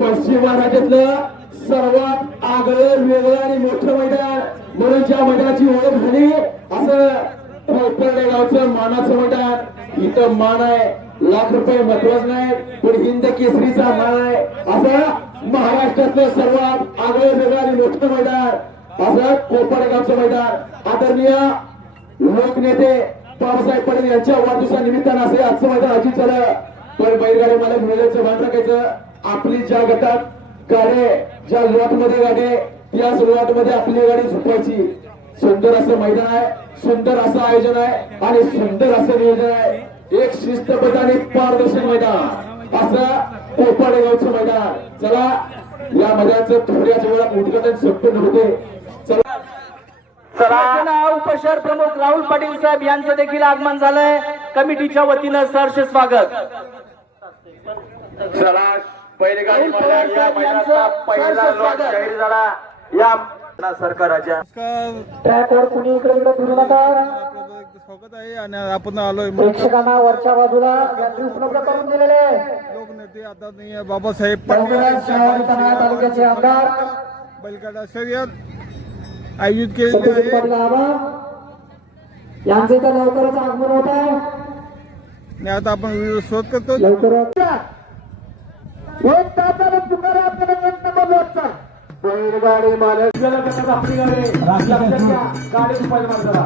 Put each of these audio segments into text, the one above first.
पश्चिम महाराष्ट्रातलं सर्वात आगळं वेगळं आणि मोठं मैदान म्हणून ज्या मैदानाची ओळख झाली असं कोपर्डे गावचं मानाचं मैदान. इथं मान आहे, लाख रुपये महत्वाचं नाही पण हिंद केसरीचा मान आहे. असं महाराष्ट्रातलं सर्वात आगळं वेगळं आणि मोठं मैदान असं कोपर्डे गावचं मैदान. आदरणीय लोकनेते बाबासाहेब पटेल यांच्या वाढदिवसानिमित्तानं असे आजचं मैदान आयोजित झालं. पण बैलगाडी मला मिळाल्याचं भान राखायचं. आपली ज्या गटात गाडी ज्या लॉट मध्ये गाडी त्याच लॉट मध्ये आपली गाडी झोपायची. सुंदर असं मैदान आहे, सुंदर असं आयोजन आहे आणि सुंदर असं नियोजन आहे. एक शिस्तबद्ध आणि पारदर्शक मैदान असं कोपर्डे गावचं मैदान. चला या मैदानाचं थोड्याच वेळात उद्घाटन संपन्न होते. चला उपशहर प्रमुख राहुल पाटील साहेब यांचं देखील आगमन झालंय. कमिटीच्या वतीनं सहर्ष स्वागत. चला बैलगाडी या मैदानाचा पहिला लॉट जाहीर झाला. या सरकाराच्या ट्रॅकवर कुणी इकडे फिरू नका. स्वागत आहे आणि आपण आलोय प्रेक्षकांना वरच्या बाजूला गॅलरी उपलब्ध करून दिलेले लोकनेते आदरणीय बाबासाहेब तालुक्याचे आमदार बैलगाडा शर्यत आयोजित केलेली आहे. यांचे तर लवकरच आगमन होत आहे. आणि आता आपण व्हिडिओ शोध करतो. लवकरच एक तासाला पुकारा आपल्याला एक नंबर लॉटचा बैलगाडी मालक आपली गाडी गाडी मारा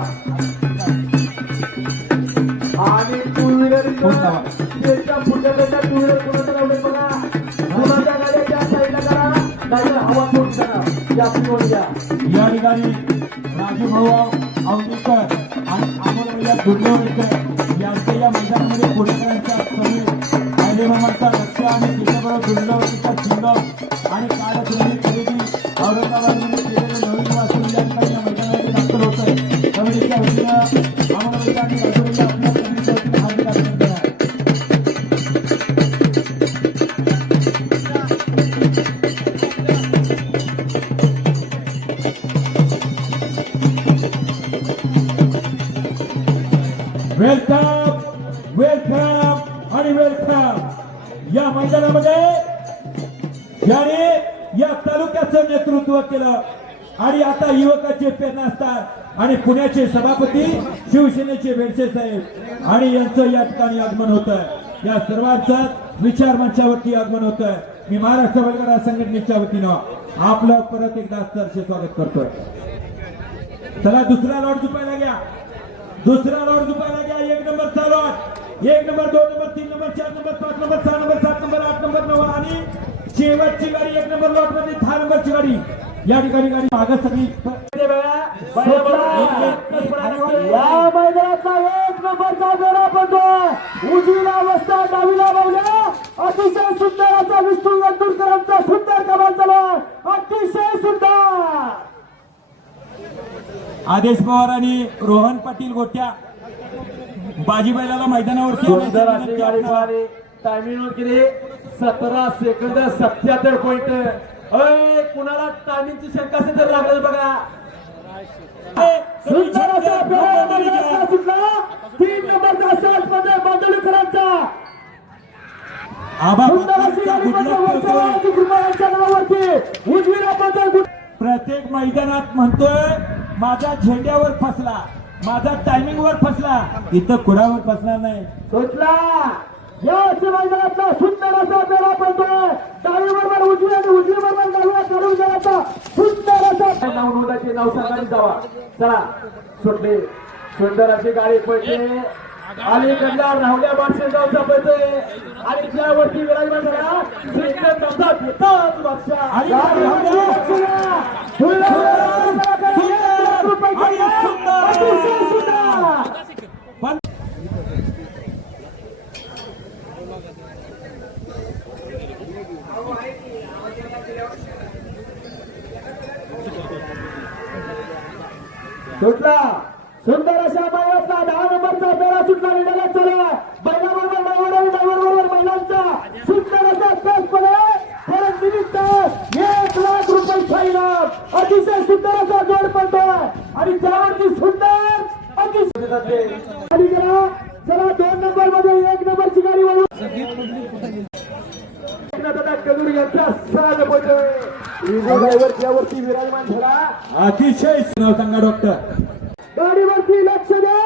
आणि टू व्हीलर पुढच्या टू व्हीलर कोणाचं लावले बघा. कोणाच्या गाड्याच्या साईडला करा नाहीतर हवा सोडून करा. या ठिकाणी राजू भाऊ अवनीकर आणि अमोल दुर्लभकर यांच्या या मैदानामध्ये पुणेकरांच्या कमी मामांचा लक्ष आणि त्याच्याबरोबर दुर्लभकीचा सुंदर आणि कालक्रमिक खरेदी औरंगाबादमध्ये केलेलं नवीन वास्तू या ठिकाणी या मैदानामध्ये दाखल होत आहे. कमिटीच्या वतीनं अमोल आणि राजूला आपल्या कमिटीच्या वतीनं हार्दिक अभिनंदन आहे. वेलकम वेलकम आणि वेलकम. या मैदानामध्ये ज्याने या तालुक्याचं नेतृत्व केलं आणि आता युवकाचे प्रेरणा असतात आणि पुण्याचे सभापती शिवसेनेचे बेडसे साहेब आणि यांचं या ठिकाणी आगमन होत आहे. या सर्वांचं विचार मंचावरती आगमन होत आहे. मी महाराष्ट्र बैलगाडा संघटनेच्या वतीनं आपलं परत एकदा सहर्ष स्वागत करतोय. चला दुसरा लॉट झुपायला घ्या. दुसरा लॉट झुपायला घ्या. एक नंबर चालू 1 number 2 number 3 number 4 number 5 number 6 number 7 number 8 number 9 आणि शेवटची गाडी 1 नंबर लॉट मध्ये 10 नंबरची गाडी या ठिकाणी गाडी मागं सगळी या मैदानाचा 1 नंबरचा जोडा पडतोय. उजवीला वस्ता डावीला बावल्या. अतिशय सुंदर असा विष्णू यंदुरकरांचा सुंदर कमाल झाला. अतिशय सुंदर आदेश पवार आणि रोहन पाटील गोट्या बाजी बैलाला मैदानावरती सुंदर आणायची अशी विनंती गाडी आपल्याला. पाहिली टायमिंग केली 17 सेकंद 77 पॉइंट. कुणाला टायमिंगची शंका असेल तर लागलं बघा. सुंदर असा फेरा सुटला 3 नंबरचा साथ मध्ये बांदोलीकरांचा आबा सुंदर अशी गाडी गुडलक वरच्या करतोय. कृपयांच्या नावावरती उजवीला बदल प्रत्येक मैदानात म्हणतोय माझा झेंड्यावर फसला, माझा टायमिंग वर फसला, इथं कुणावर फसणार नाही. सुटला. याच मैदानातला सुंदर असा फेरा पडतोय. डावी बरोबर उजवी आणि उजवी बरोबर डावीला काढून गेल्याचा सुंदर असा नाव नोंदाची नाव सांगायला जावा. चला सुटली. सुंदर अशी गाडी पडते. अलीकडल्या राहुल्या बादशे जाऊचा पडतोय आणि त्यावरती विराजमान झाला श्रीकांत दादा येतात बादशाह. आणि गाडी राहुल्या सुटला. अतिशय सुंदर. पण सुटला. सुंदर अशा बैलाचा 10 नंबरचा फेरा सुटला. निघाला चला बैलाबरोबर ड्रायव्हर महिलांचा सुंदर असा त्याचपणे परत निमित्त 1 लाख रुपये इनाम. अतिशय सुंदर असा जोड पडतोय आणि त्यावरती सुंदर अतिशय गाडी गेला. चला 2 नंबर मध्ये 1 नंबरची गाडी वळू. दादा कदूर यांचा साज पडतोय. ड्रायव्हर त्यावरती विराजमान झाला. अतिशय नाव सांगा डॉक्टर. गाडीवरती लक्ष द्या.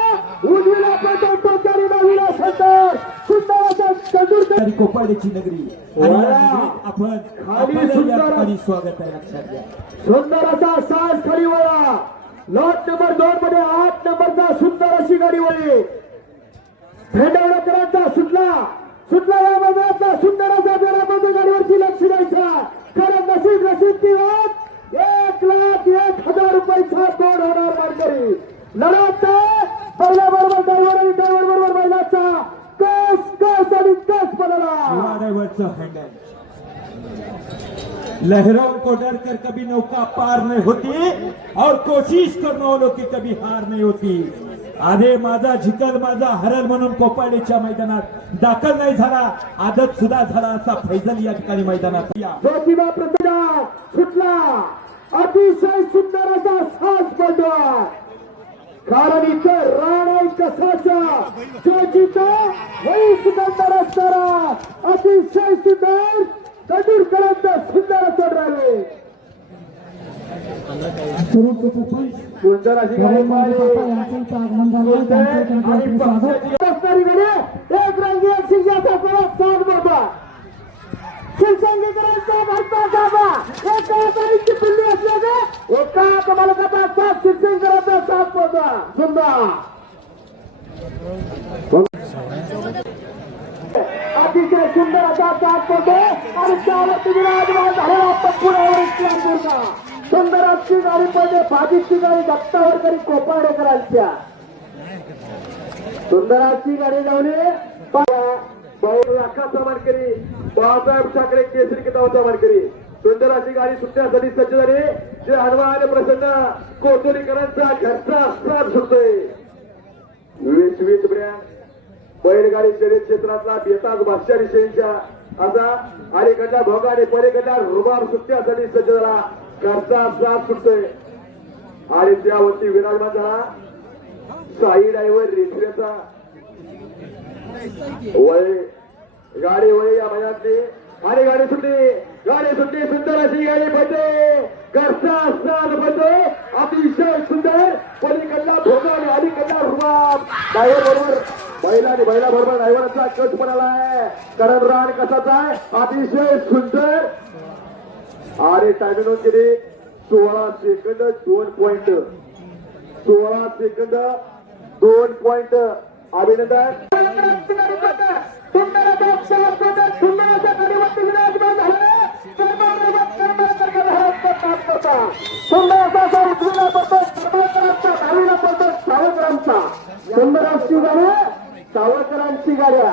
उजवीला पडतो टोकारी डावीला सत्तर. सुंदर असा कंदूर आणि कोपाड्याची नगरी आणि या नगरीत आपण खाली आपलं सुंदर. या ठिकाणी स्वागत आहे. लक्षात घ्या. सुंदर असा साज खाली वळा. लॉट नंबर 2 मध्ये 8 नंबरचा सुंदर अशी गाडी वळली. भेंडवळकरांचा सुटला. सुटला या मैदानातला सुंदर असा बेरामध्ये गाडीवरती लक्ष द्यायचा. कारण नशीब ती वाट 1,01,000 रुपयाचा कोड होणार मानकरी. लढत पहिल्याबरोबर ड्रायव्हर बरोबर महिलाचा कस आणि कस बनला. ड्राइवरचं हँडल लहरों को डर कर कभी नौका पार नहीं होती और कोशिश करने वालों की कभी हार नहीं होती. अरे माझा झिकल माझा हरल म्हणून कोपाडीच्या मैदानात दाखल नाही झाला. आदत सुद्धा झाला असा फैजल या ठिकाणी मैदानात या. ज्योतिबा प्रसाद सुटला. अतिशय सुंदर असा साज पडतोय. कारण इथं राणा कसाचा जोजीचा वही सुंदर असणारा अतिशय सुंदर कदूरकरांचा सुंदर असा ड्रायव्हर. सुंदर अशी गाडी असणारी गाडी एक रंगी एक शिंग्याचा परत साथ बघा. शिवसैनिकांचा भरता जागा एका तारीखची पिल्ली असल्याने एका कमालकाचा साथ शिवसैनिकांचा साथ होता. सुंदर अतिशय सुंदर असा साथ होतो आणि त्यावरती विराजमान झालेला पुण्यावर सुंदर अशी गाडी पडते. भाजीची गाडी दत्तावरकरी कोपाडेकरांच्या सुंदर अशी गाडी लावली. लाखाचा मानकरी बाळासाहेब ठाकरे केसरी किताबाचा मानकरी. सुंदर अशी गाडी सुटण्यासाठी सज्ज झाली. जे हनुमान प्रसन्न कोचोलीकरांचा घरचा साथ सुटतोय. 20 ब्रँड बैलगाडी शर्यत क्षेत्रातला बेताज बादशाह विषयीच्या असा अलीकडल्या भोग आणि पलीकडल्या रुबाब सुटण्यासाठी सज्ज झाला. घरचा साथ सुटतोय आणि त्यावरती विराजमान झाला साई ड्रायव्हर रेल्वेचा वय गाडी वय या महिन्यातली आणि गाडी सुटली सुंदर अशी गाडी पडते. घरचा साथ पडते. अतिशय सुंदर पलीकडला भोग आणि अलीकडला रुबाब. ड्रायव्हर बरोबर बैला बरोबर ड्रायव्हरचा कट पडाला आहे. कारण रान कसाचा आहे. अतिशय सुंदर आणि टायमिंग केली 16 सेकंद 2 पॉइंट. 16 second 2 point. अभिनंदन. सुंदराची गाड्या सावरकरांची गाड्या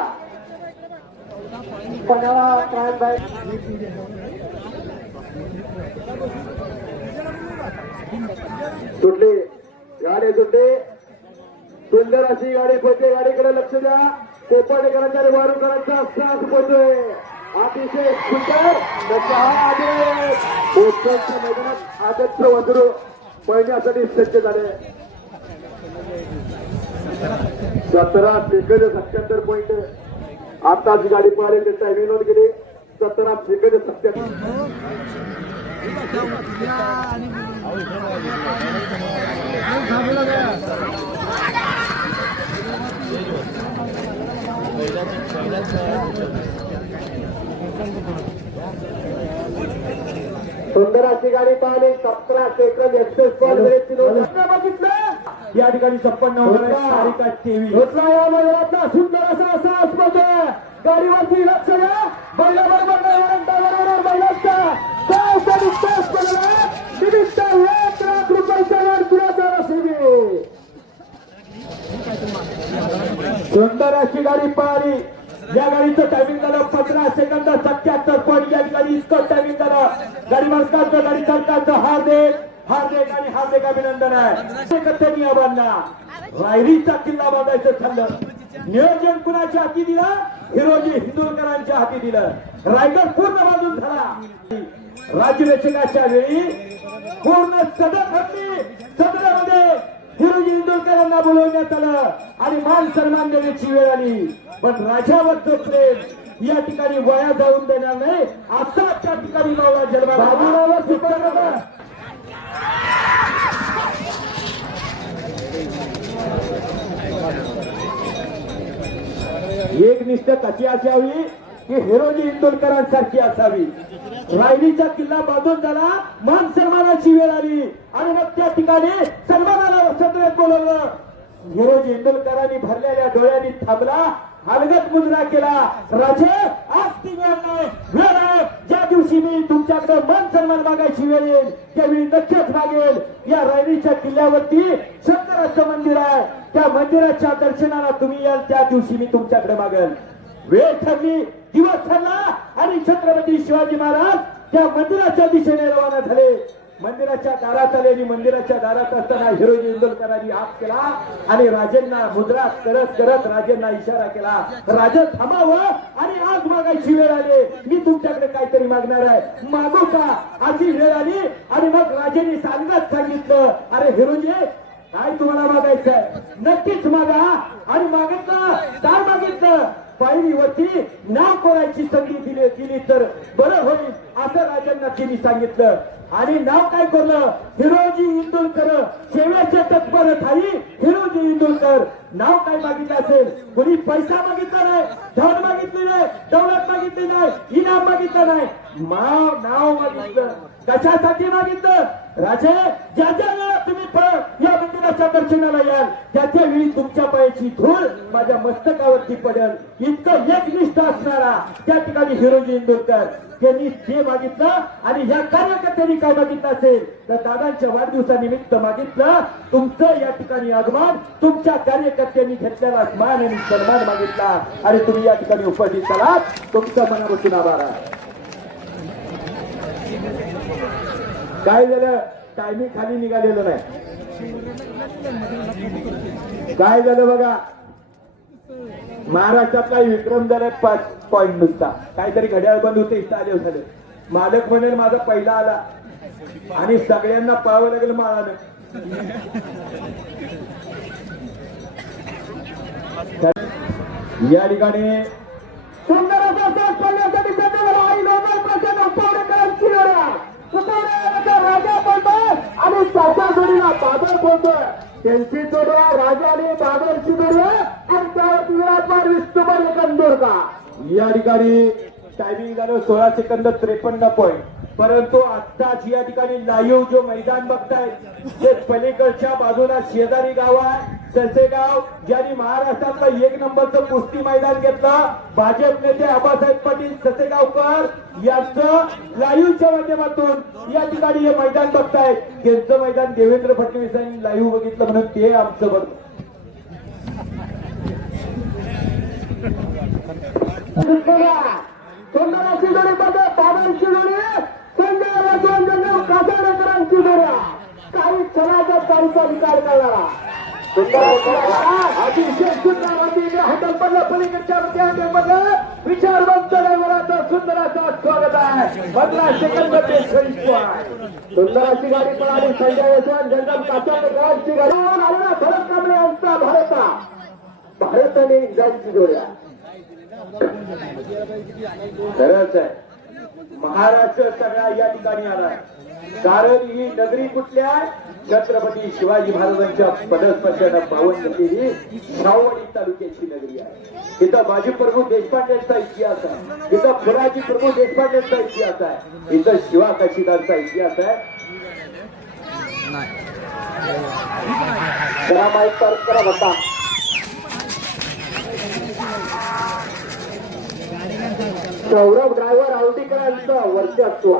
सुटली. गाडी सुटली सुंदर अशी गाडी पोहोचते गाडीकडे लक्ष द्या कोपाडेकरांचा आणि वारुकरांचा साथ पोहोचतोय अतिशय सुंदर पोहोचच्या मैदानात आदर्श वंदरू पळण्यासाठी सज्ज झाले 17 सेकंद 77 पॉईंट आताच गाडी पळाली ते टायमिंग नोंद केली 17 सेकंद 77 सुंदर अशी गाडी पाहिली 17 सेकंद एक्सप्रेस बघितलं या ठिकाणी 56 सारिका टीव्ही होतला या मैदानातला सुंदर असा साहस बघतोय गाडीवरती लक्ष द्या बैलाबरोबर बैलांचा निमित्त 1 लाख रुपयाचा वर्तुळाचा रसिदी सुंदर अशी गाडी पळाली या गाडीचं टायमिंग झालं 15 सेकंद 77 पॉईंट या ठिकाणी इतकं टायमिंग झालं गाडी मालकाचं गाडी चालकाचं हार्दिक अभिनंदन आहे कथ्थनी आबांना रायरीचा किल्ला बांधायचं ठरलं नियोजन कुणाच्या हाती दिलं हिरोजी हिंदुळकरांच्या हाती दिलं रायगड पूर्ण बांधून झाला राज्यरचनाच्या वेळी पूर्ण सदर ठरली सदरामध्ये हिरोजी हिंदुळकरांना बोलवण्यात आलं आणि मान सन्मान देण्याची वेळ आली पण राजावरचं प्रेम या ठिकाणी वया जाऊन देणार नाही असा त्या ठिकाणी बाबा जन्मावर सुद्धा एक निष्ठ कशी असावी की हिरोजी इंदोरकरांसारखी असावी रायरीचा किल्ला बांधून झाला मान सन्मानाची वेळ आली आणि मग त्या ठिकाणी सन्मानाला सदरेत बोलवलं हिरोजी इंदोरकरांनी भरलेल्या डोळ्यांनी थांबला हलगत मुजरा केला राजे आज ती वेळ आहे ज्या दिवशी मी तुमच्याकडे मान सन्मान मागायची वेळ येईल त्यावेळी नक्कीच मागेल या रायरीच्या किल्ल्यावरती शंकराचं मंदिर आहे त्या मंदिराच्या दर्शनाला तुम्ही याल त्या दिवशी मी तुमच्याकडे मागेल वेळ ठरली दिवस ठरला आणि छत्रपती शिवाजी महाराज त्या मंदिराच्या दिशेने रवाना झाले मंदिराच्या दारात आले आणि मंदिराच्या दारात असताना हिरोजी इंदोरकरांनी हात केला आणि राजेंना मुद्रा करत करत राजेंना इशारा केला राजे थांबावं आणि आज मागायची वेळ आली मी तुमच्याकडे काहीतरी मागणार आहे मागू का अशी वेळ आली आणि मग राजेंनी सांगत सांगितलं अरे हिरोजी काय तुम्हाला मागायचंय नक्कीच मागा आणि मागितलं काय मागितलं पायरीवरती नाव कोरायची संधी दिली तर बरं होईल असं राजांना तिने सांगितलं आणि नाव काय करलं हिरोजी इंदुरकर सेवेचे तत्पर थाई हिरोजी इंदुरकर नाव काय मागितलं असेल कोणी पैसा मागितला नाही धन मागितले नाही दौलत मागितली नाही इनाम मागितलं नाही नाव मागितलं कशासाठी मागितलं राजे ज्या ज्या वेळा तुम्ही या मंदिराच्या दर्शनाला याल त्याच्या वेळी तुमच्या पायाची धूळ माझ्या मस्तकावरती पडेल इतकं एकनिष्ठ असणारा त्या ठिकाणी हिरोजी इंदोरकर त्यांनी ते मागितलं आणि ह्या कार्यकर्त्यांनी काय मागितलं असेल तर दादांच्या वाढदिवसानिमित्त मागितलं तुमचं या ठिकाणी आगमन तुमच्या कार्यकर्त्यांनी घेतलेला मान आणि सन्मान मागितला आणि तुम्ही या ठिकाणी उपस्थित आलात तुमचं मनापासून आभार आहे काय झालं टायमिंग खाली निघालेलं नाही काय झालं बघा महाराष्ट्रातला विक्रम झालाय 5 पॉईंट नुसता काहीतरी घड्याळ बंद होते इथं आले झाले मालक म्हणेल माझा पहिला आला आणि सगळ्यांना पाहावं लागेल माळानं या ठिकाणी सुंदर असा साथ पडण्यासाठी आई नोबल प्रसन्न उपवडेकरांची राजा बोलतोय आणि त्याच्या जोडीला बादल बोलतोय त्यांची जोड्या राजा आणि बादलची जोड्या आणि त्यावरती विराटमान विष्णुबर इंदोरका या ठिकाणी टायमिंग झालं 16 सेकंद 53 पॉईंट परंतु आत्ताच या ठिकाणी लाईव्ह जो मैदान बघताय ते पलीकडच्या बाजूला शेजारी गाव आहे ससेगाव ज्यांनी महाराष्ट्रातलं 1 नंबरचं कुस्ती मैदान घेतलं भाजप नेते आबासाहेब पाटील ससेगावकर यांचं लाईव्हच्या माध्यमातून या ठिकाणी हे मैदान बघताय त्यांचं मैदान देवेंद्र फडणवीसांनी लाईव्ह बघितलं म्हणून ते आमचं बघ सुंदराची जोडी बघा बाबांची जोडी संजय कासाडेकरांची जोड्या काही क्षणाचा चालूचा विचार करणारा अतिशय सुंदर हॉटेल पलीकडच्या विचारवंत ड्रायव्हराचा सुंदर असा स्वागत आहे. 15 सेकंद सुंदर अशी गाडी पळाली. संजय यशवंत जंगम काचाची गाडी आलेला भरत कांबळे यांचा भारत आणि इंग्लंडची जोड्या. खरंच आहे, महाराष्ट्र सगळा या ठिकाणी आलाय. कारण ही नगरी कुठल्या छत्रपती शिवाजी महाराजांच्या पदस्पर्शानं पावन झालेली शाहूवाडी तालुक्याची नगरी आहे. इथं माजी प्रभू देशपांडेंचा इतिहास आहे. इथं फुलाजी प्रभू देशपांडेंचा इतिहास आहे. इथं शिवा कशीदारचा इतिहास आहे. करा माहीत करा बता. सौरभ ड्रायव्हर आवडीकरांचं वर्चस्व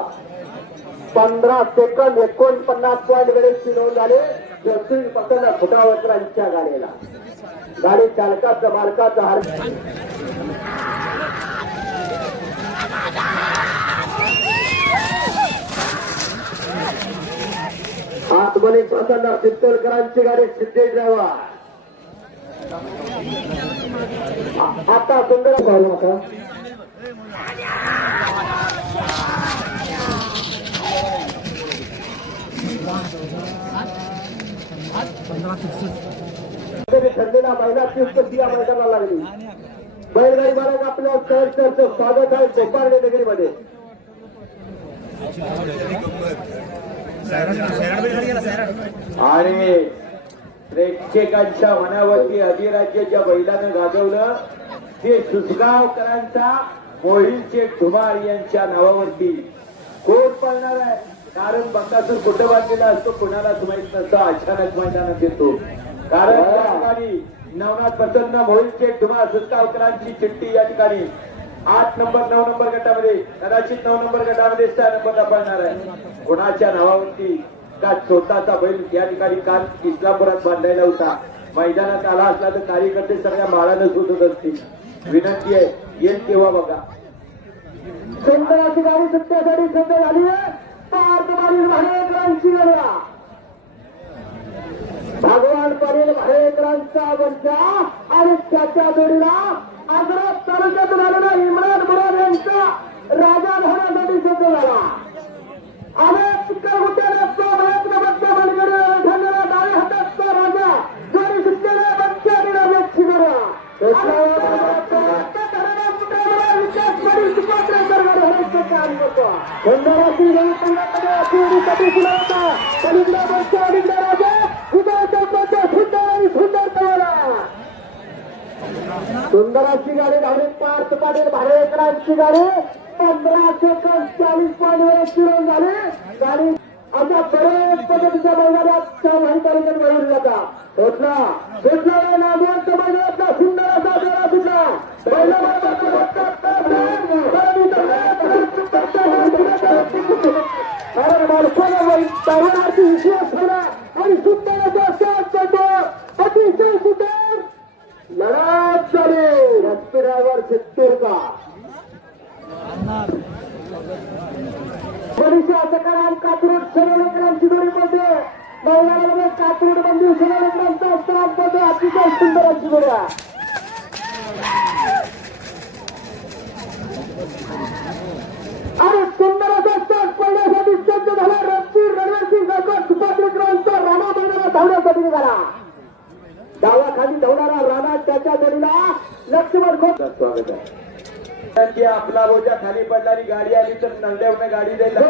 15 सेकंद 49 पॉईंट वेळेची नोंद झाली. जसुरी पसंत फुटावकरांच्या गाडीला. गाडी चालकाचा मालकाचा हार आतमध्ये प्रसन्न चित्तोडकरांची गाडी सिद्धेश ड्रायव्हर. आता सुंदर पाहिलं होता. ठरलेला महिला कुस्ती या मैदानाला लागली. बैलगाडी मालक आपल्या सहर्षाचं स्वागत आहे कोपारडे नगरीमध्ये. आणि प्रेक्षकांच्या मनावरती अधिराज्याच्या बैलानं गाजवलं ते सुसगावकरांचा मोहिल शेख धुमाळ यांच्या नावावरती कोण पळणार आहे. कारण बकासूर कुठं बांधलेला असतो कोणालाच माहित नसतं. अचानक मैदानात येतो. कारण या ठिकाणी नवनाथ प्रसन्न मोहिल शेख धुमाळ सुसगावकरांची चिठ्ठी या ठिकाणी 8 नंबर 9 नंबर गटामध्ये कदाचित 9 नंबर गटामध्ये 6 नंबरला पळणार आहे. कोणाच्या नावावरती का छोटासा बैल या ठिकाणी काल इस्लामपुरात बांधायला होता. मैदानात आला असला तर कार्यकर्ते सगळ्या माळानं सुटत असतील. विनंती आहे येईल तेव्हा बघा. सुंदराची गाडी सुट्ट्यासाठी सज्ज झाली आहे. भगवान पाटील भाडेकरांचा वंशा आणि त्याच्या जोडीला आग्रा तालुक्यातून आलेला इम्रान मुराद यांचा राजा होण्यासाठी सज्ज झाला. अनेक चित्रगुट्याचा प्रयत्नबद्ध मनगडे ठरलेला डाव्या हाताचा राजा जोडी सुटलेल्या बच्चा आणि राजाची सुंदराची गाडी धावली. पार्थ पाटील भाडेकरांची गाडी 15 सेकंद 40 पॉईंट वेळेची नोंद झाली. गाडी अशा बरेच पद्धतीच्या मैदानात माहिती मिळवली जाता. सुटला नागवंत मैदानातला सुंदर असा जोडा सुटला. कारण माणसाला तरुणाची विश्वास झाला आणि सुंदर असा साथ करतो. अतिशय सुंदर लढत झाली. रस्त्यावर चित्तूरचा सकाराम कातरूड सोनवणेकरांची जोडी पडते. मैदानामध्ये कातरूड बंधू सोनवणेकरांचा स्थान पडतो. अतिशय सुंदर अशी जोड्या. आणि सुंदर असा स्थान पडण्यासाठी सज्ज झाला. रणवीर रणवीरसिंग सुपात्रेकरांचा राणा मैदानात धावण्यासाठी निघाला. डावाखाली धावणारा राणा त्याच्या जोडीला लक्ष्मण खोत स्वागत आहे. आपला बोजा खाली पडणारी गाडी आली तर नंद्यावरून गाडी द्यायला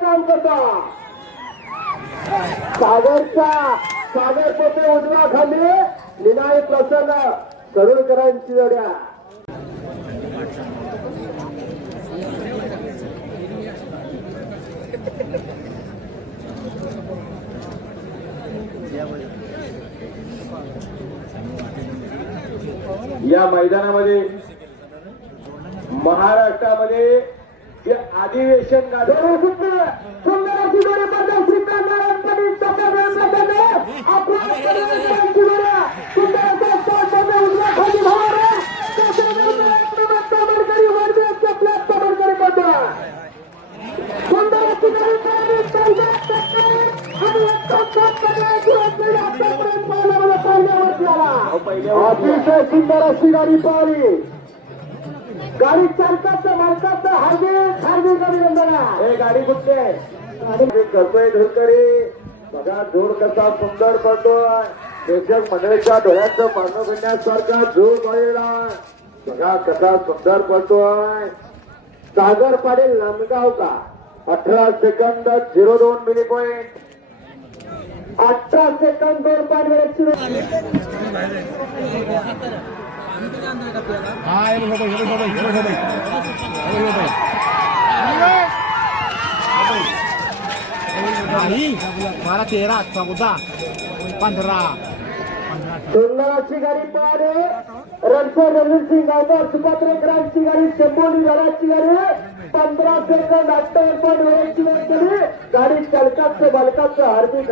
काम करतो. सागर पोटे उजवा खाली निनाय प्रसन्न करुणकरांची जोड्या. या मैदानामध्ये महाराष्ट्रामध्ये जे अधिवेशन गाजवलं सुंदराची जोडी बद्दल श्रीकांत अतिशय सुंदर अशी गाडी पाहिली. गाडी चालकाचं मालकाचं हार्दिक हार्दिक अभिनंदन. हे गाडी कुठे गाडी करतोय धुरकरी. बघा जोर कसा सुंदर पडतोय. प्रेक्षक मंडळीच्या डोळ्याचं पारणं फिरण्यासारखा जोर पडलेला. बघा कसा सुंदर पडतोय. सागर पाटील नांदगाव का 18 सेकंद 02 मिली पॉइंट. 18 सेकंद 2 पॉइंट. मला 13 14 15 सुंदराची गाडी पाहणे. रणसर रणवीर सिंग गायकवाड सुपात्र क्रांतची गाडी चंबोली घराची गाडी 15 सेकंद 58 केली. गाडी चालकाचं बालकाचं हार्दिक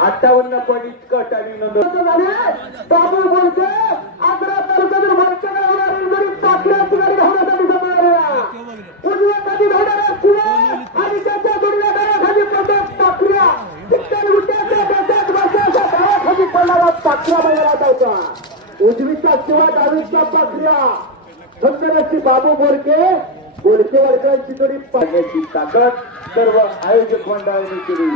58 पॉईंट इतकं टायमिंग नोंदवलं. बाबू बोलते आग्रा तालुक्यातील वंचना होणारी जरी पाखराची गाडी धावण्यासाठी जमणाऱ्या उजव्या कधी धावणाऱ्या शिवाय आणि त्याच्या दुर्या गाड्याखाली पडतात पाखऱ्या. चित्तन उठ्याच्या त्याच्याच बसायच्या धावाखाली पडणारा पाखरा मैदानात होता. उजवीचा शिवाय डावीचा पाखऱ्या. सुंदरची बाबू बोलके बोलके वर्गाची तरी पाहण्याची ताकद सर्व आयोजक मंडळाने केली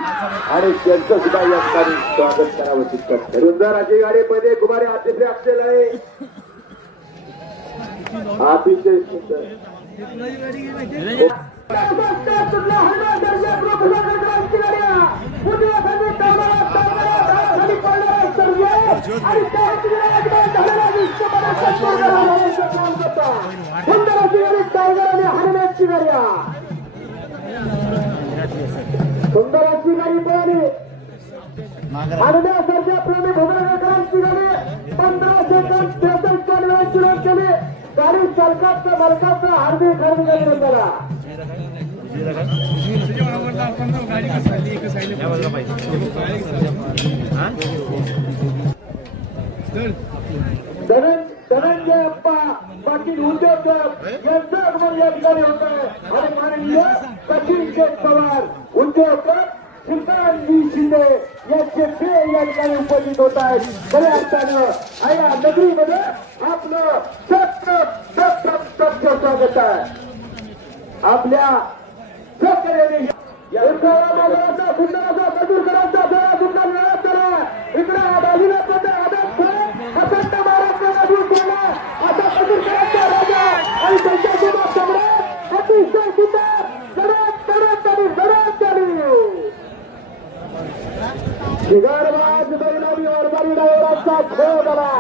आणि त्यांचं सुद्धा या ठिकाणी स्वागत करावं तितकं. सुंदर अशी गाडी पहिले कुमारी अतिशय अक्षल आहे. अतिशय सुंदर हाणण्याची गाड्या. सुंदराची गाडी पळाली. हाणण्यासारख्या प्रेमी भोगराची गाडी 15 सेकंद 63 वेळाची नोंद केली. गाडी चालकाचं मालकाचं हार्दिक हार्दिक अभिनंदन. धनंजय अप्पा पाटील उद्योजक यांचं आगमन या ठिकाणी होत आहे आणि माननीय सचिन शेठ पवार उद्योजक श्रीकांतजी शिंदे यांचे ते या ठिकाणी उपस्थित होत आहेत. खऱ्या अर्थानं या नगरीमध्ये आपलं स्वागत आहे. आपल्या सहकार्याने सुंदराचा मजूरकरांचा फेरा सुंदर मिळत झाला. इकडे बाजूला अखंड महाराष्ट्र मजूर केला असा मजूरकरांचा राजा आणि त्यांच्यासोबत सम्राट अतिशय सुंदर जडत शिगारबाज बैलानी औरबारी डायव्हरांचा खेळ झाला.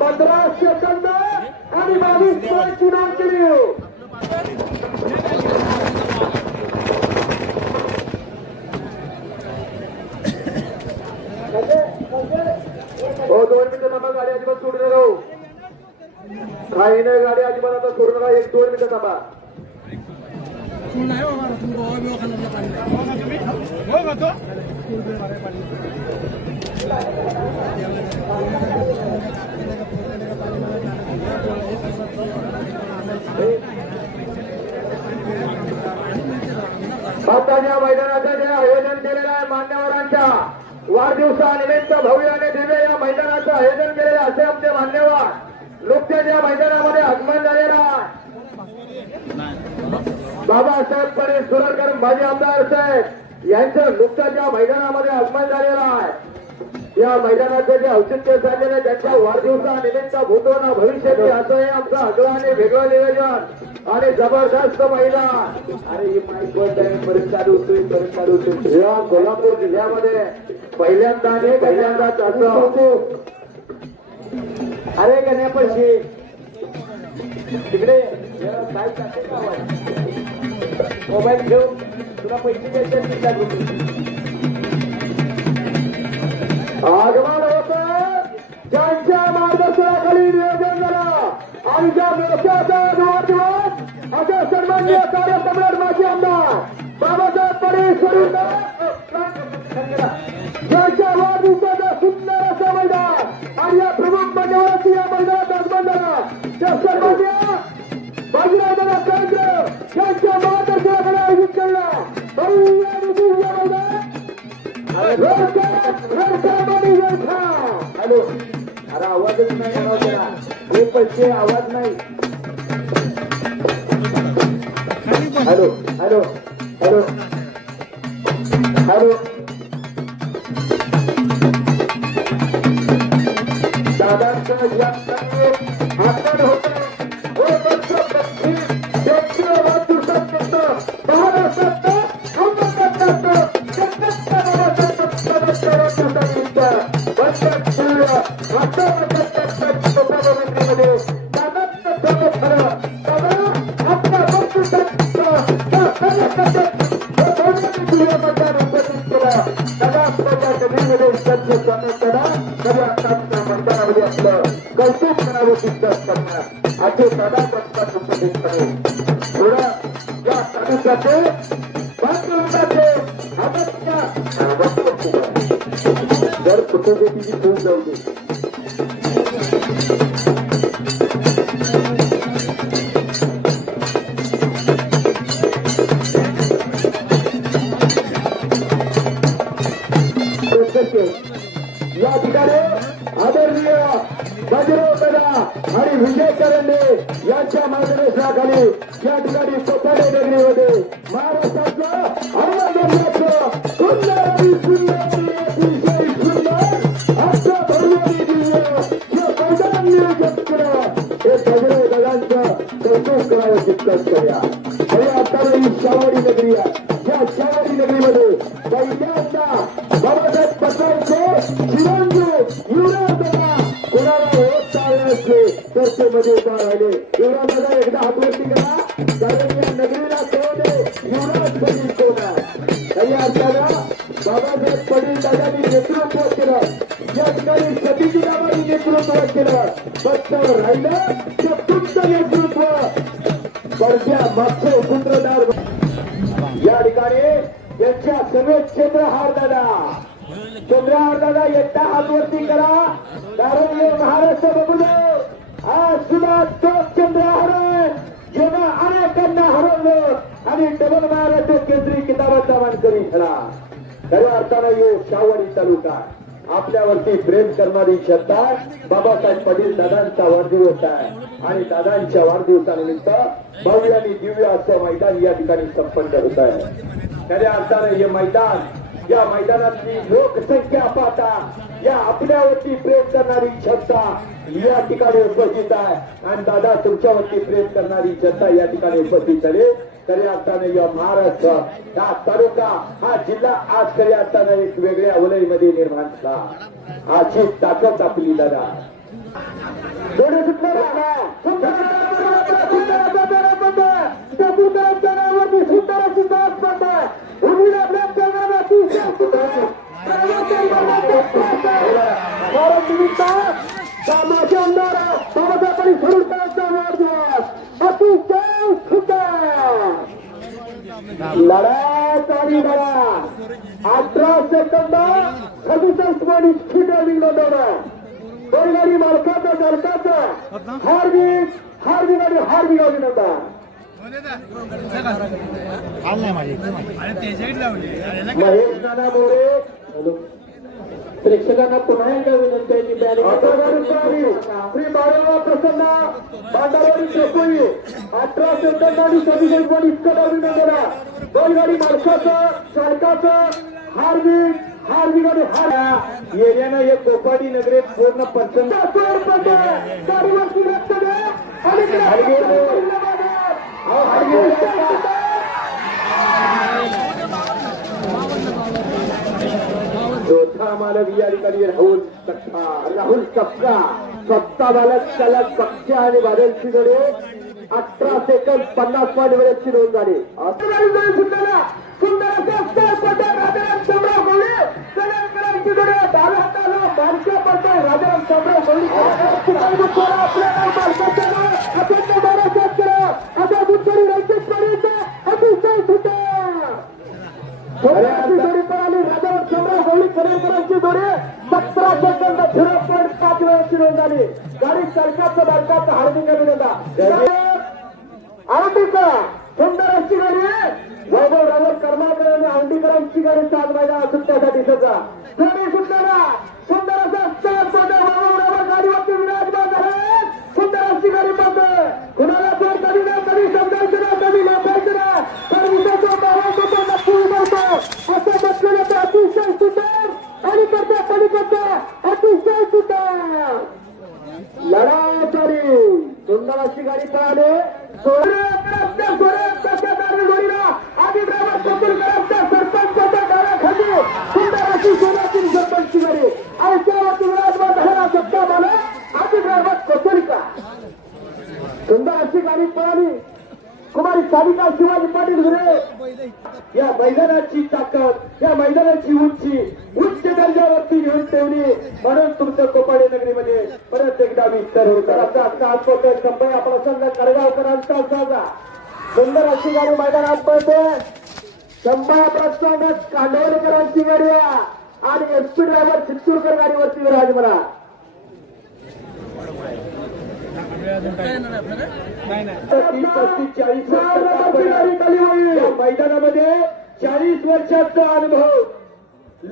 15 सेकंद आणि 22 पॉईंटची नोंद केली. हो 2 मिनिटं थांबा. गाडी अजिबात सोडू नका. काही नाही गाडी अजिबात आता सोडू नका. 1-2 मिनिटं थांबा. भारताच्या मैदानाचं जे आयोजन केलेलं आहे मान्यवरांच्या वाढदिवसानिमित्त भव्य आणि दिव्य या मैदानाचं आयोजन केलेलं असे आमचे मान्यवर नुकतेच या मैदानामध्ये आगमन झालेला बाबासाहेब पणे सुरडकर माजी आमदार साहेब यांचं नुकत्याच या मैदानामध्ये आगमन झालेलं आहे. या मैदानाचे जे औचित्य साधलेलं त्यांच्या वाढदिवसानिमित्त भूतोना भविष्याची असं हे आमचं आगळं आणि वेगळं नियोजन आणि जबरदस्त मैदान. आणि ही माईकवर परत चालू या कोल्हापूर जिल्ह्यामध्ये पहिल्यांदाच असं होतो. अरे गण्यापाशी तिकडे काय मोबाईल घेऊन तुला पैसे द्यायचे आगमन होत ज्यांच्या मार्गदर्शनाखाली नियोजन झालं आणि ज्या मोर्चाचा वाढदिवस अशा सन्माननीय कार्यसम्राट माजी आमदार बाबासाहेब पणे ज्यांच्या वाढदिवसाचा सुंदर असा मैदान आणि या प्रमुख मान्यवरांची या मैदानात आगमन झालं त्या सन्मान्य बाजीराव केंद्र यांच्या मार्गदर्शनाखाली आयोजित केलं हॅलो. अरे आवाज आवाजच नाही म्हणावं त्याला. हे पैसे आवाज नाही. हॅलो हॅलो हॅलो हॅलो दादांचं या आगमन होतं. कौतुक करावं तितकंच करणार असे दादा करतात उपस्थितपणे. थोडं या तालुक्याचे बांधकामाचे अगत्य जर कुटुंबीची खूप जाऊ दे. या ठिकाणी आदरणीय बाजीराव दादा आणि विजय करंडे यांच्या मार्गदर्शनाखाली या ठिकाणी कोपाडे नगरीमध्ये महाराष्ट्राचं अवयवाचं सुंदर आणि सुंदर अतिशय सुंदर आजच्या भरवणी दिव्य हे मैदान नियोजन केलं. हे बाजीराव दादांचं कौतुक करावं तितकंच करूया. आणि आता ही शावडी नगरी आहे. या शावडी नगरीमध्ये पहिल्यांदा बाबासाहेब पटलांचे चिरंजीव युवराज दादा कोणाला होत चालले असले तर ते मध्ये उभा राहिले. युवराज दादा एकदा हातवरती करा. कारण या नगरीला कळवले युवराज पाटील कोण आहे. या अर्थानं बाबासाहेब पाटील दादांनी नेतृत्व केलं. या ठिकाणी सतीजी दादांनी नेतृत्व केलं. फक्त राहिलं ते तुमचं नेतृत्व वरच्या मागचे सूत्रधार या ठिकाणी यांच्या सगळे चंद्रहार दादा एकटा हातवरती करा. कारण हे महाराष्ट्र बघून आज सुद्धा तो चंद्रहार आहे जेव्हा अनेकांना हरवलं आणि डबल महाराष्ट्र केंद्रीय किताबाचा मानकरी झाला. खऱ्या अर्थानं हे शावडी तालुका आपल्यावरती प्रेम करणारी श्रद्धा बाबासाहेब पाटील दादांचा वाढदिवस आहे. आणि दादांच्या वाढदिवसानिमित्त भव्य आणि दिव्य असं मैदान या ठिकाणी संपन्न होत आहे. खऱ्या अर्थानं हे मैदान या मैदानातली लोकसंख्या पाहता या आपल्यावरती प्रेम करणारी श्रद्धा या ठिकाणी उपस्थित आहे. आणि दादा तुमच्यावरती प्रेम करणारी श्रद्धा या ठिकाणी उपस्थित झाली. खऱ्या अर्थानं या महाराष्ट्र हा तालुका हा जिल्हा आज खऱ्या अर्थानं एक वेगळ्या वलयमध्ये निर्माण झाला. अशी ताकद आपली दादा दोन्ही सुंदर कामाचे आमदार बाबासाहेब स्वरूपाचा वाढदिवस अतिशय सुंदर लढाई आणि लढा 18 सेकंद 67 पॉईंट स्पीड नोंदवलं. बैलगाडी मालकाचं चालकाचं हार्दिक आणि हार्दिक अभिनंदन. महेश नाना मोरे प्रेक्षकांना पुन्हा एकदा विनंती आहे की श्री बाळाराव प्रसन्न बांधावाडी चोकोई 18 सेकंद आणि 37 पॉईंट इतकं अभिनंदन. बैलगाडी मालकाचं चालकाचं हार्दिक आणि हार येण्यानं हे कोपाडी नगरे पूर्ण पंचम चौथा मालक या ठिकाणी राहुल कपका सत्ता बालक चालक पक्ष आणि बादलची जोडे 18 सेकंद 50 पॉईंट वेळेची नोंद झाली. गाडी चालकाचं बालकाचं हार्दिक अभिनंदन. आरंभीचा सुंदर अशी गाडी वैभव कर्माकर आणि औंडीकरांची गाडी सात मैदान सुटण्यासाठी सज्जा गाडी सुटणारा सुंदर असा गाडीवरती सारिका शिवाजी पाटील घुरे या मैदानाची ताकद, या मैदानाची उंची उच्च दर्जावरती घेऊन ठेवली म्हणून तुमचं कोपाडे नगरीमध्ये परत एकदा विस्तार होत आहे. संपय आपला संघ कडगावकरांचा साजा सुंदर अशी गाडी मैदानात पळते. संपय प्रसंग कांडवलेकरांची गाडी आणि एसपी ड्रायव्हर चित्तूरकर गाडीवरती विराज म्हणा. मैदानामध्ये 40 वर्षाचा अनुभव,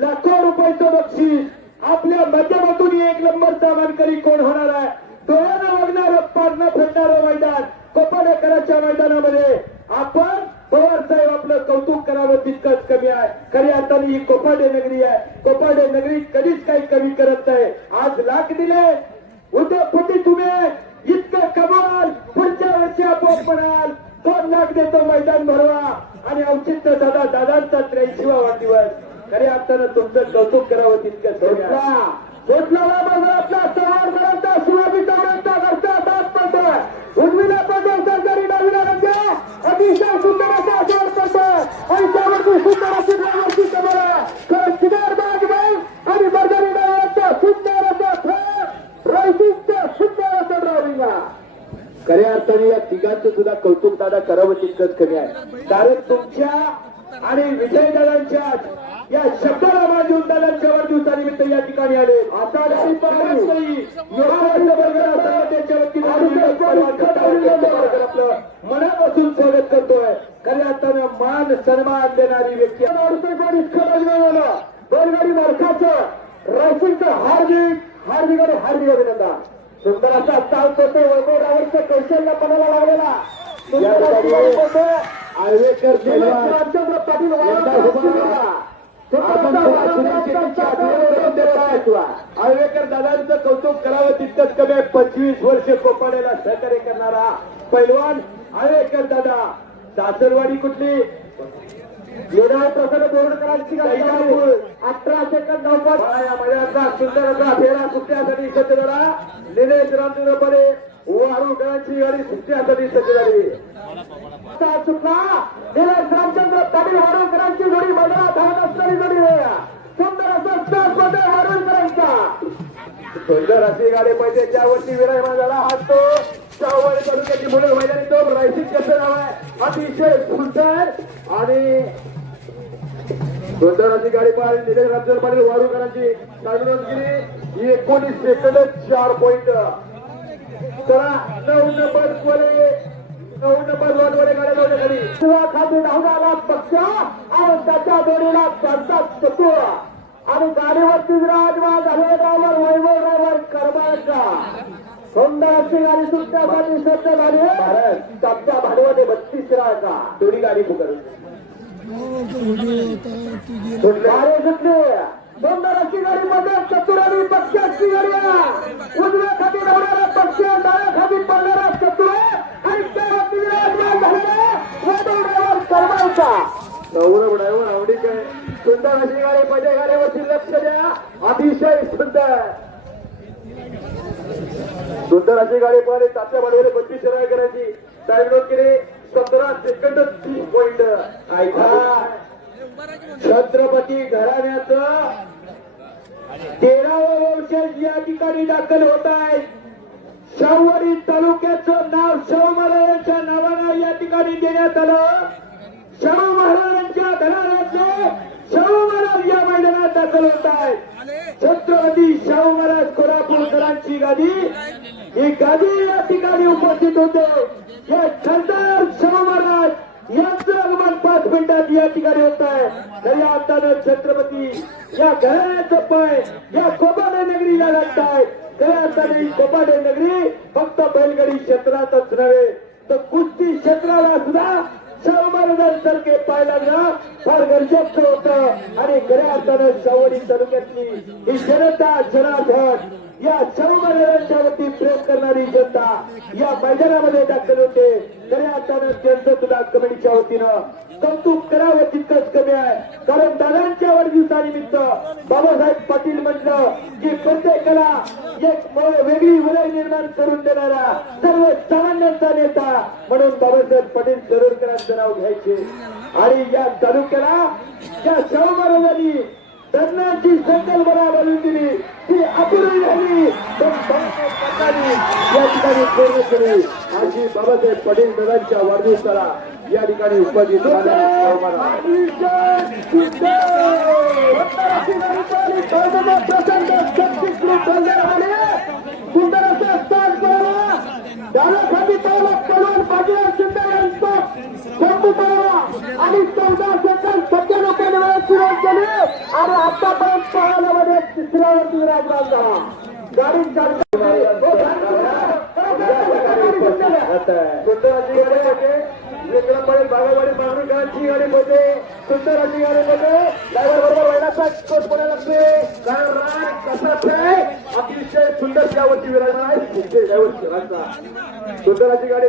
लाखो रुपयाचं बक्षीस आपल्या माध्यमातून एक नंबरचा मानकरी कोण होणार आहे. डोळ्यानं बघणारं पारणं फिरणारं मैदान कोपाडेकरांच्या मैदानामध्ये आपण पवार साहेब आपलं कौतुक करावं तितकंच कमी आहे. खरी अर्थाने ही कोपाडे नगरी आहे. कोपाडे नगरी कधीच काही कमी करत नाही. आज लाख दिले, उद्या पुढे तुम्ही इतकं कमाल, पुढच्या वर्षी आपोआप म्हणाल 2 लाख देतो मैदान भरवा आणि औचित्य दादांचा 83वा वाढदिवस. खऱ्या अर्थानं तुमचं कौतुक करावं तितकं उर्मिला पटेल सरकारी डावीला अतिशय सुंदर असा जोर करतोय आणि त्यावरती सुंदर अशी ड्रायव्हरची कमरा सिगार बागबाई आणि बर्गरी डायव्हरचा सुंदर असा रयसिंगचा सुंदर असा ड्रायव्हिंग. खऱ्या अर्थाने या तिघांचं सुद्धा कौतुक दादा करावं तितकंच कमी आहे. कारण तुमच्या आणि विजय दादांच्या या शब्दाला मान देऊन दादांच्या वाढदिवसानिमित्त या ठिकाणी आले. आता गाडी पडली नाही त्यांच्या वतीने आपलं मनापासून स्वागत करतोय. खऱ्या अर्थानं मान सन्मान देणारी व्यक्ती बैलगाडी मालकाचं रायसिंगचं हार्दिक अभिनंदन. सुंदर असा चालतो वैभव ड्रायव्हरचं कौशल्य पणाला लागलेला आळवेकर रामचंद्र पाटील आळवेकर दादांचं कौतुक करावं तितकंच कमी. 25 वर्ष कोपाड्याला सहकार्य करणारा पैलवान आळवेकर दादा. सासरवाडी कुठली येणार प्रसन्न बोर्डकरांची गाडी 18 सेकंद धावपट या मैदानाचा सुंदर असा फेरा सुट्ट्यासाठी सज्ज झाला. निलेश रामचंद्र पडे वारुकरांची गाडी सुट्ट्यासाठी सज्ज झाली. चुकला निलेश रामचंद्र पाटील वारुकरांची जोडी मैदानात धावत असणारी जोडी सुंदर असं वारुकरांचा सुंदर अशी गाडी पाहिजे. त्यावरती विराजमान झाला हा तो शाहूवाडी तालुक्याची मुलं मैदानी तो रायसिंग कसं नाव आहे. अतिशय सुंदर आणि सुंदर अशी गाडी पाहिली. निलेश रामचंद्र पाटील वारुकरांची कामगिरी 19 सेकंद 4 पॉइंट. तर 9 नंबर कोले 9 नंबर वाटवडे गाड्या लावल्या खाली खाली धावून आला पक्ष आणि त्याच्या जोडीला त्यांचाच चतुर आणि गाडीवरती विराजमान झाले ड्रायव्हर वैभव ड्रायव्हर करमाळचा. सुंदर अशी गाडी सुट्ट्यासाठी सज्ज झाली. टप्प्या भाडवते 32 राहायचा दोन्ही गाडी पुकारून गाडी सुटली. सुंदर अशी गाडी मध्ये चतुरावी पक्षाची गाडी उजव्या खाली धावणारा पक्ष डाव्या खाली पडणारा चतुर आणि त्यावरती विराजमान झालेला वैभव ड्रायव्हर करमाळचा. गौरव ड्रायव्हर आवडी काय सुंदर अशी गाडी मध्ये गाडीवरती लक्ष द्या. अतिशय सुंदर सुंदर अशी गाडी पाहिली. तात्या भाडवले 32 रायकरांची टाइम केली 17 सेकंद 3 पॉइंट. ऐका छत्रपती घराण्याचं 13वं वंशज या ठिकाणी दाखल होत आहे. शाहूवाडी तालुक्याचं नाव शाहू महाराजांच्या नावानं या ठिकाणी देण्यात आलं. शाहू महाराजांच्या घराण्यातले शाहू महाराज या मैदानात दाखल होत आहेत. छत्रपती शाहू महाराज कोल्हापूरकरांची गादी ही गादी या ठिकाणी उपस्थित होते. हे खासदार शाहू महाराज यांचं आगमन 5 मिनिटात या ठिकाणी होत आहे. खऱ्या अर्थानं छत्रपती या घराण्याचं पाय या कोपाडे नगरीला लागत आहे. खऱ्या अर्थाने ही कोपाडे नगरी फक्त बैलगाडी क्षेत्रातच नव्हे तर कुस्ती क्षेत्राला सुद्धा शाहू महाराजांसारखे पाय लागणं फार गरजेचं होतं. आणि खऱ्या अर्थानं शाहूवाडी तालुक्यातली ही जनता जनार्दन या सर्व मैदानांच्या वरती प्रेम करणारी जनता या मैदानामध्ये दाखल होते. खऱ्या अर्थानं त्यांचं सुद्धा कमिटीच्या वतीनं कौतुक करावं तितकंच कमी आहे. कारण दादांच्या वाढदिवसानिमित्त बाबासाहेब पाटील म्हटलं की प्रत्येकाला एक वेगळी उदय निर्माण करून देणारा सर्वसामान्यांचा नेता म्हणून बाबासाहेब पाटील सरोडकरांचं नाव घ्यायचे. आणि या तालुक्याला या शाहू महाराजांनी धरणाची संकल्पना बनवून दिली, ती अपूर्ण झाली पण बाबासाहेबांनी या ठिकाणी पूर्ण केली. अशी बाबासाहेब पाटील दादांच्या वाढदिवसाला या ठिकाणी उपस्थित सुंदर असं स्थान करावा. दादाखाली पावला पडून पाटील सुंदर यांचा शंभू पडला आणि 14 सेकंद 97 वेळा सुरुवात केली आणि आतापर्यंत पाहायला तिसऱ्यावरती विराजमान झाला. गाडी सुंदराची गाडी होते, विक्रमवाडी बागावाडी मागणीकरांची गाडी होते, सुंदराची गाडी होते. ड्रायव्हर बरोबर वैनाचा कोच पुढे लागते. कसं आहे अतिशय सुंदर त्यावरती विराजमान आहे ड्रायव्हर सुंदराची गाडी.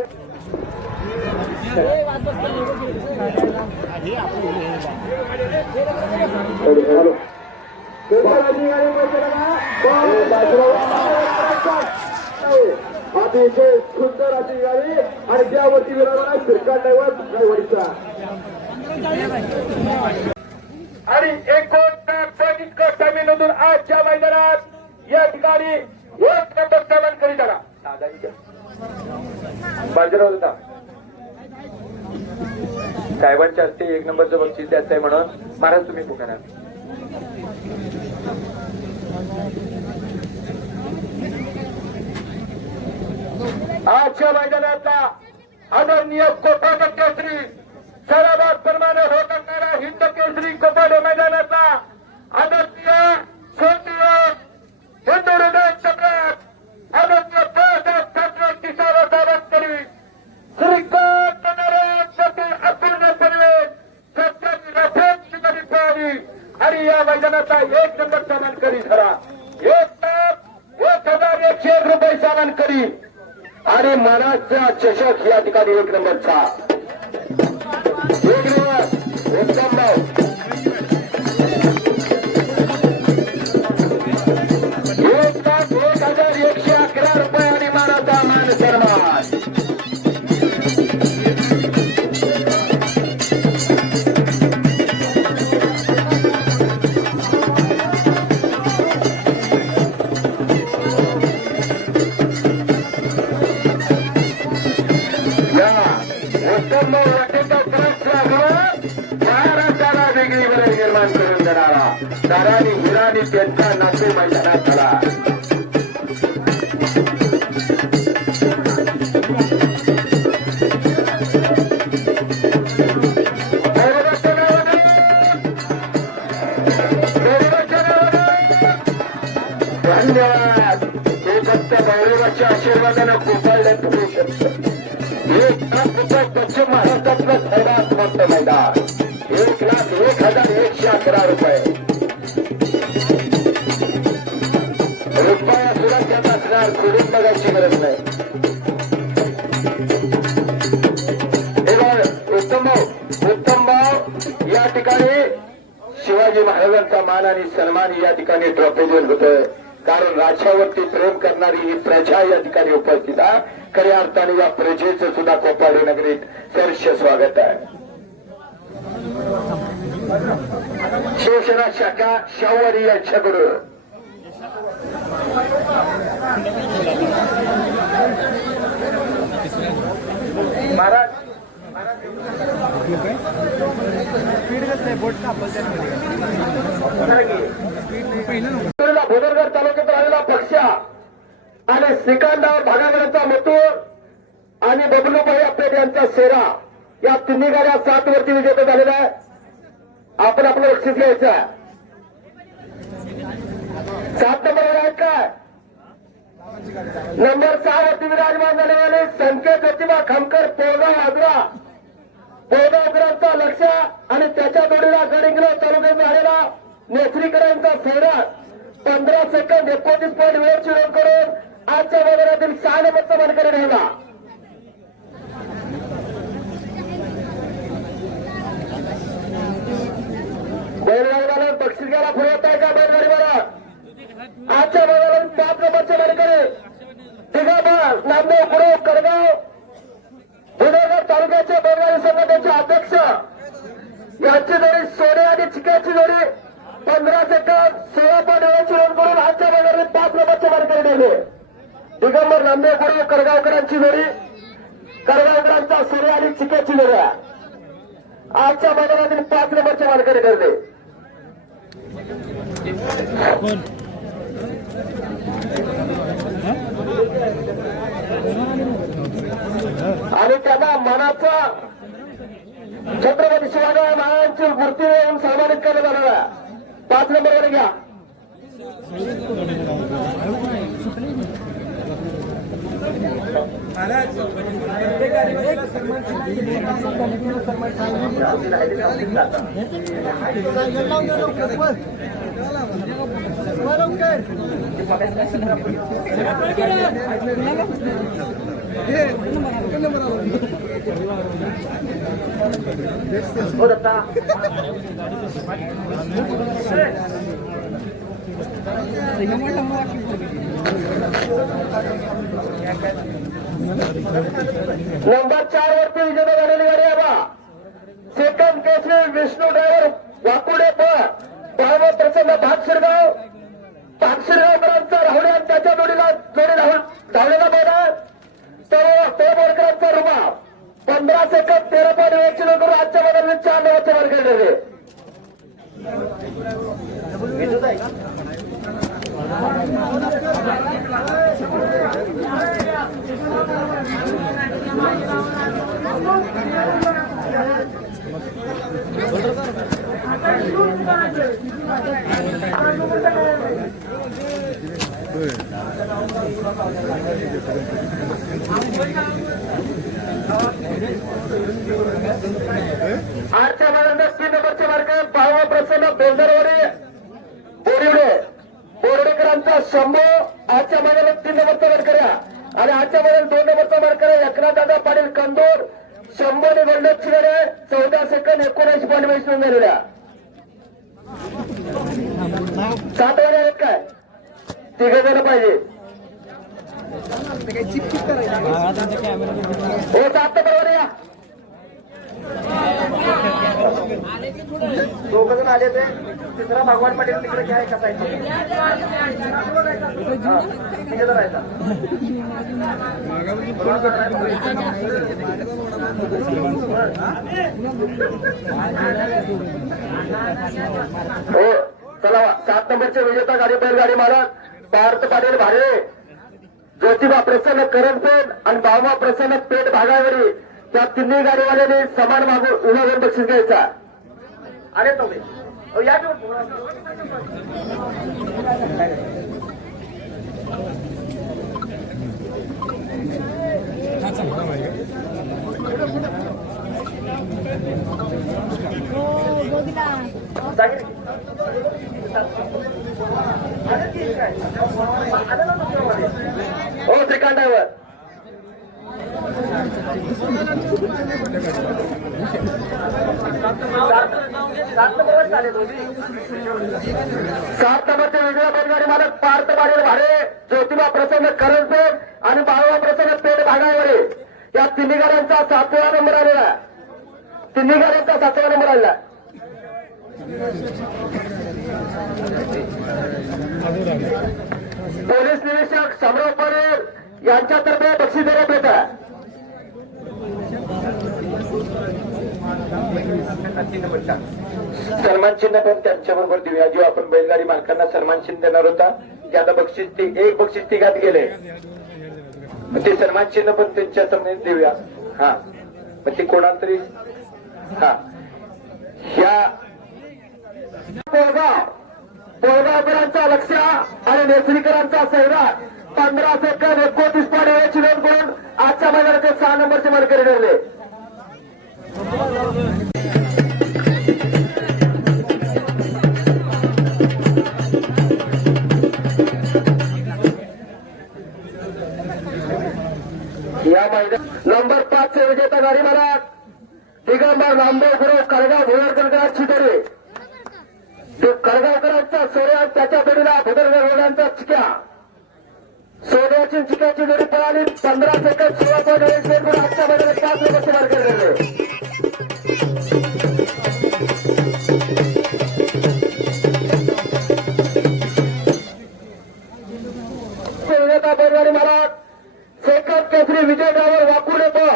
अतिशय सुंदर अशी गाडी आणि त्यावरती विराजमान आहे फिरका ड्रायव्हरचा. आणि 1 जमिनीतून आजच्या मैदानात या ठिकाणी 1 नंबर सामान करीत आला बाजीराव होता. साहेबांच्या हस्ते 1 नंबरचं बक्षीस द्यायचं आहे म्हणून महाराज तुम्ही पुकारा. आजच्या मैदानातला आदरणीय कोपाड केसरी सराबाद प्रमाणे होत असणारा हिंद केसरी कोपाड मैदानाचा आदरणीय सोनिया हिंदू हृदय सम्राट आदरणीय किसारा सावंतकरी श्रीकांत नारायण पटेल अपूर्ण परिवेश सत्याची रफेची कधी पाहावी आणि या मैदानाचा 1 नंबर सामान करी धरा. 1,101 रुपये सामान करी आणि मनाचा चषक या ठिकाणी 1 नंबरचा 1 नंबर उत्तम भाऊ 1,01,111 रुपये आणि मानाचा मान सन्मान. निर्माण करून देणारा ताराणी हिराणी त्यांचा नातू मैदानात झाला. धन्यवाद. हे फक्त भैरवाच्या आशीर्वादानं कोपाळल्यात होऊ शकतं. 1 लाख रुपये पश्चिम महाराष्ट्रातलं सर्वात मोठं मैदान 1,01,111 रुपये. रुपया सुद्धा त्यात असणार सोडून बघायची गरज नाही. उत्तम भाऊ या ठिकाणी शिवाजी महाराजांचा मान आणि सन्मान या ठिकाणी ट्रॉफी देऊन होतोय. कारण राज्यावरती प्रेम करणारी ही प्रजा या ठिकाणी उपस्थित आहे. खऱ्या अर्थाने या प्रजेचं सुद्धा कोपाडी नगरीत सहर्ष स्वागत आहे. शिवसेना शाखा शाहूवाडी यांच्याकडून महाराज भोदरगड तालुक्यात राहिलेला पक्षा आणि श्रीकांतराव भागागडचा मथूर आणि बबलूभाई आपटे यांचा सेरा या तिन्ही गाड्या 7 वरती विजेते झालेल्या आहे. आपण आपलं बक्षीस घ्यायचं आहे. 7 नंबर आहेत काय नंबर 6 वरती विराजमान झालेले संकेत ज्योतिबा खामकर पोळगाव आजरा लक्ष आणि त्याच्या जोडीला गडिंग्लज तालुक्यात राहिलेला नेसरीकरांचा सैराट 15 सेकंद 29 पॉईंट वेळची नोंद करून आजच्या मैदानातील 6 नंबरचा मानकरी ठरला. बैलगाडीवाला बक्षीस घ्यायला पुढे येत आहे का बैलगाडीवाला? आजच्या मैदानात 5 नंबरचे मानकरी दिगंबर नामदेव गुरु कडगाव बुधनगर तालुक्याचे बैलगाडी संघटनेचे अध्यक्ष यांची जोडी सोने आणि चिक्याची जोडी 15 सेकंद 16 पॉईंट वेळची नोंद करून आजच्या मैदानात 5 नंबरचे मानकरी ठरले. दिगंबर नामदेव गुरु कडगावकरांची जोडी कडगावकरांचा सोने आणि चिक्याची जोडी आजच्या मैदानातील 5 नंबरचे मानकरी ठरले. आणि त्यांना मानाचा छत्रपती शिवाजी महाराजांची मूर्ती देऊन सन्मानित करण्यात आलेला आहे. 5 नंबरवर घ्या. हो दत्ता नंबर 4 वरती विजेता झालेली गाडी आहे बा. सेकंड केसरी विष्णू ड्रायव्हर वाकुडे बाळवा प्रसन्न भागशिरगावकरांचा राहुल आणि त्याच्या जोडीला धावलेला मैदान तो बोरकरांचा रुमाल 15 सेकंद 13 पॉईंट वेळची नोंद करून आजच्या मैदानात 4 नंबरचे मानकरी ठरले. आजच्या मैदानात 3 नंबरचे मार्कर बाळवा प्रसन्न बेंदरवाडी बोर्डेकरांचा शंभू आजच्या मैदानात 3 नंबरचा मार्कर आहे. आणि आजच्या मैदानात 2 नंबरचा मार्कर आहे एकनाथदादा पाटील कंदूर शंभू आणि गोल्डनची गाडी आहे 14 सेकंद 79 पॉईंट वेळची नोंद झालेल्या. 7 गाड्या आहेत काय? 3 जण पाहिजे. हो 7 बरोबर या. 2 जण आले ते 3रा भगवान पाटील तिकडे काय कसायचं हो चला 7 नंबरचे विजेता गाडी बैलगाडी मालक पार्थ पाटील भारे ज्योतिबा प्रसन्न करणपेठ आणि बाबा प्रसन्न पेठ भागावरी त्या तिन्ही गाडीवाल्यांनी समान मागून उभा करून बक्षीस घ्यायचा. अरे तो या हो श्रीकांतावर 7 नंबरचे वेगळ्या बैलगाडी मालक पार्थ पाटील भारे ज्योतिबा प्रसन्न करणपेठ आणि बाळवा प्रसन्न पेठ भागावरे या तिन्ही गाड्यांचा 7वा नंबर आलेला. तिन्ही गाड्यांचा 7वा नंबर आलेला. पोलीस निरीक्षक समराव परेर यांच्यातर्फे बक्षीस देण्यात येत आहे. सन्मान चिन्ह पण त्यांच्याबरोबर देऊया. जो आपण बैलगाडी मालकांना सन्मान चिन्ह देणार होता ज्याला बक्षीस एक बक्षीस तिघात गेले ते सन्मान चिन्ह पण त्यांच्या समोर देऊया. हा मग ते कोणाला तरी हा ह्या पोळगावकरांचा लक्ष आणि नेसरीकरांचा सैराट 15 सेकंद 29 पॉईंट वेळची नोंद करून आजच्या मैदानाचे 6 नंबरचे मानकरी ठरले. दिगंबर नामदेव गुरु कडगाव भोयरकरांची जोडी जो कडगावकरांचा सोऱ्या त्याच्या जोडीला भदरगडवाल्यांचा चिक्या सोन्याची चिक्याची जोडी पळाली 15 सेकंद 16.1 सेकंद आजच्या मैदानात 5 नंबरचे मार्कर झाले बैलगाडी महाराज सेकंद केसरी विजय ड्रायव्हर वाकून येतो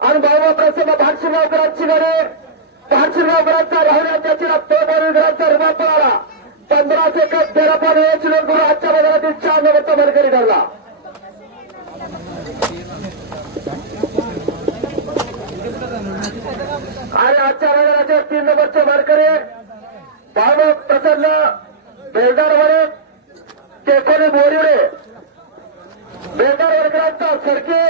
आणि बाबा प्रसन्न भाटशिरगावकरांची गाडी भाटशिरगावकरांचा राहुल्या त्याची बोरीकरांचा रुमाल पळाला 15 सेकंद 13.1 करून आजच्या मैदानातील 4 नंबरचा मार्करी ठरला आणि आजच्या मैदानाचे 3 नंबरचे मार्करी बाबा प्रसन्न बेलदारवरे केकोनी बोरिवडे बेलदार वर्करांचा सरके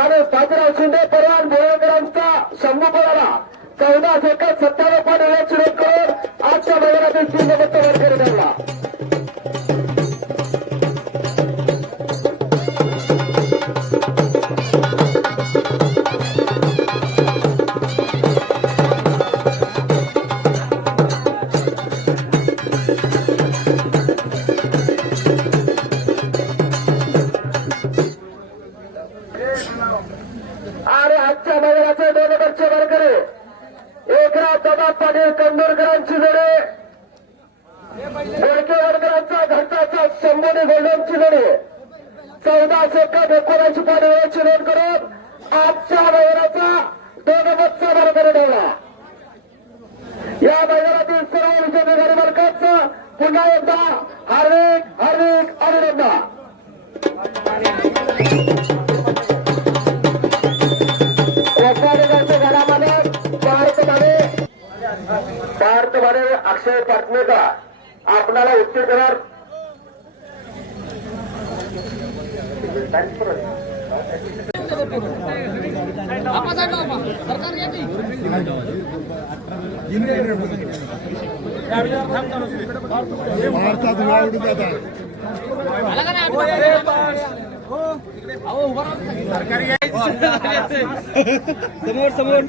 आणि बाजीराव शिंदे परवान बोळेकरांचा शंभू पळाला 14 सेकंद 57.1 करून आजच्या मैदानातील 3 नंबरचा मार्करी ठरला आणि आजच्या मैदानाचे 2 नंबरचे मार्करी एकनाथ दादा पाटील कंदूरकरांची जोडी बोडके वर्करांचा घंटाचा शंभूने गोल्डनची जोडी 14 सेकंद 79.1 नोंद करून आजच्या मैदानाचा 2 नंबरचा मार्करी ठेवला या मैदानातील सर्व विजयी गाडी मालकांचं पुन्हा एकदा हार्दिक हार्दिक अभिनंदन भारतमध्ये अक्षय पाटणेकर आपल्याला उत्तर देणार भारतात उडून जातात समोर